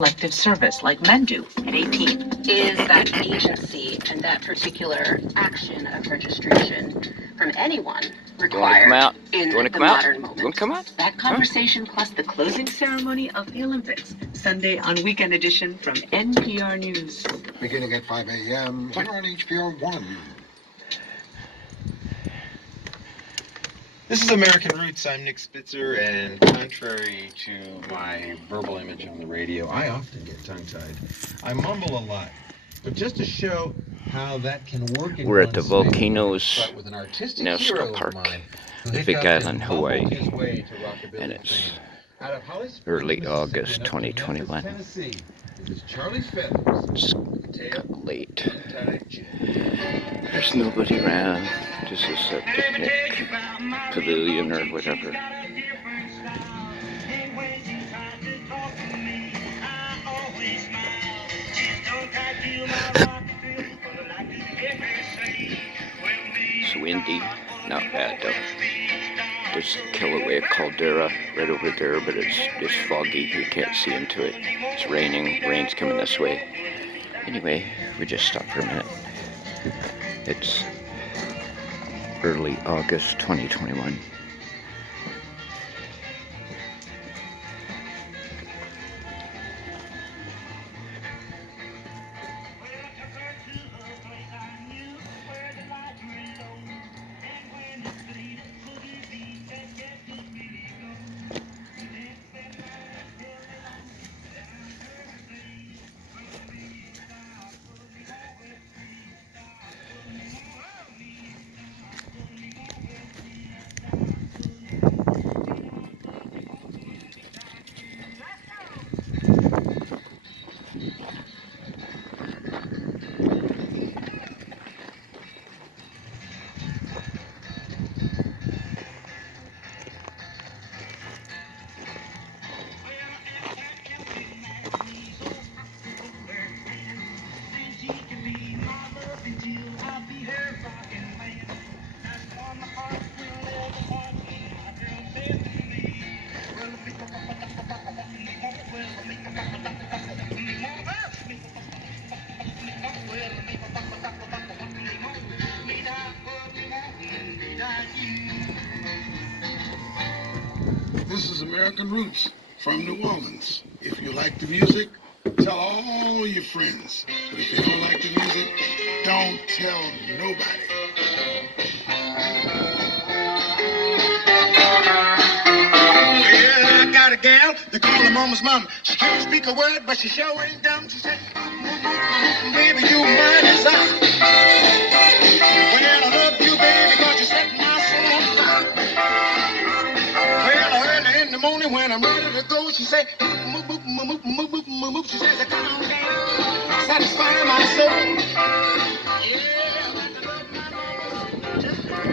elective service like men do at 18. Is that agency and that particular action of registration from anyone required in the modern moment? You want to come out? That conversation plus the closing ceremony of the Olympics, Sunday on Weekend Edition from NPR News. Beginning at 5 a.m. here on HPR 1. This is American Roots. I'm Nick Spitzer, and contrary to my verbal image on the radio, I often get tongue-tied. I mumble a lot, but just to show how that can work in We're at the one's favor, Volcanoes start with an artistic National hero of Park mine who in Big hiccuped and Island, mumbled Hawaii, his way to rockabilly and it's fame. Out of Holly Springs, early Mississippi, August and up to Memphis, 2021. Tennessee, it is Charlie Feathers. It's got late. There's nobody around. This is a picnic pavilion or whatever. It's windy, not bad though. There's Kilauea Caldera right over there, but it's foggy. You can't see into it. It's raining. Rain's coming this way. Anyway, we just stopped for a minute. It's early August 2021. This is American Roots from New Orleans. If you like the music, tell all your friends. But if you don't like the music, don't tell nobody. Well, I got a gal, they call her Mama's mama. She can't speak a word, but she sure ain't dumb. She said, baby, you mine as I. Well, I love you, baby, cause you set my soul on fire. Well, early in the morning when I'm ready to go, she said, move, move, move, move, move, move, move. She says, come on down, satisfy my soul. Yeah, I like to love my mama. Just well,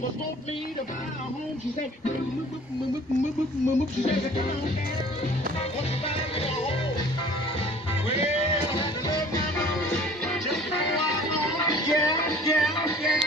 mama told me to buy a home. She said, move, move, move, move, move, move. She says, come on down, what's the buy me a home? Well, I like to love my mama. Just before I go, yeah, yeah, yeah.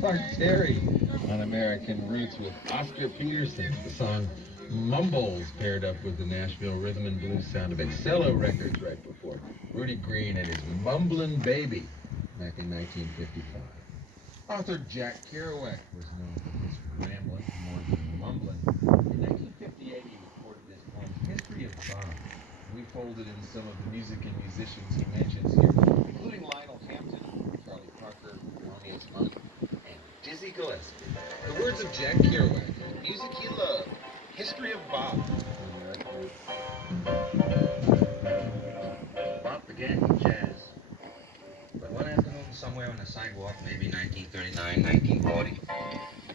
Clark Terry on American Roots with Oscar Peterson. The song Mumbles paired up with the Nashville Rhythm and Blues sound of Excello Records right before Rudy Green and his Mumblin' Baby back in 1955. Author Jack Kerouac was known for his rambling more than mumbling. In 1958, he recorded this poem, History of Bob. We folded in some of the music and musicians he mentions here, including Lionel Hampton, Charlie Parker, Thelonious Monk, and Dizzy Gillespie. The words of Jack Kerouac, music you love, History of Bob. Bob began with jazz, but one afternoon somewhere on the sidewalk, maybe 1939, 1940,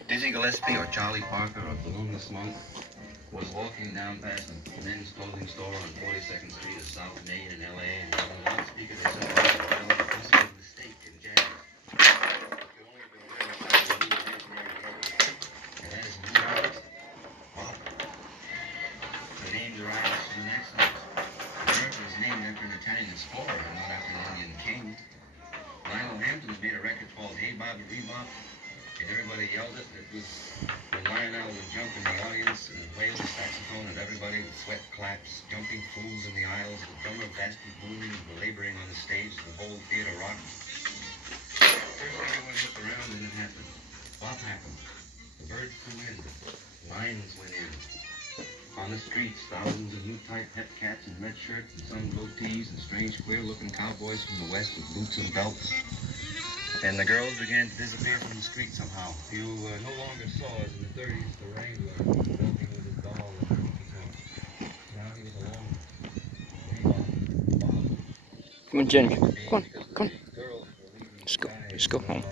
Dizzy Gillespie or Charlie Parker or Thelonious Monk was walking down past a men's clothing store on 42nd Street of South Main in L.A. and on the loudspeaker they said, "Oh, this is a mistake in jazz. It could only have been written by a new imaginary area." And that is new artist, Bob. The name derives from an accent. America was named after an Italian explorer, not after an Indian king. Lionel Hampton's made a record called Hey Bobby Bebop, and everybody yelled it. It was when Lionel would jump in the audience and play the saxophone, and everybody would sweat claps, jumping fools in the aisles, the drummer vastly booming and belaboring on the stage, the whole theater rocked. First everyone looked around and it happened. Bob happened. The birds flew in. Lions went in. On the streets, thousands of new type hep cats in red shirts and some goatees and strange queer-looking cowboys from the west with boots and belts. And the girls began to disappear from the street somehow. You no longer saw, as in the 30s, the Wrangler walking with his doll and now he was alone. Come on, Ginger. Come on. Let's go. Let's go home.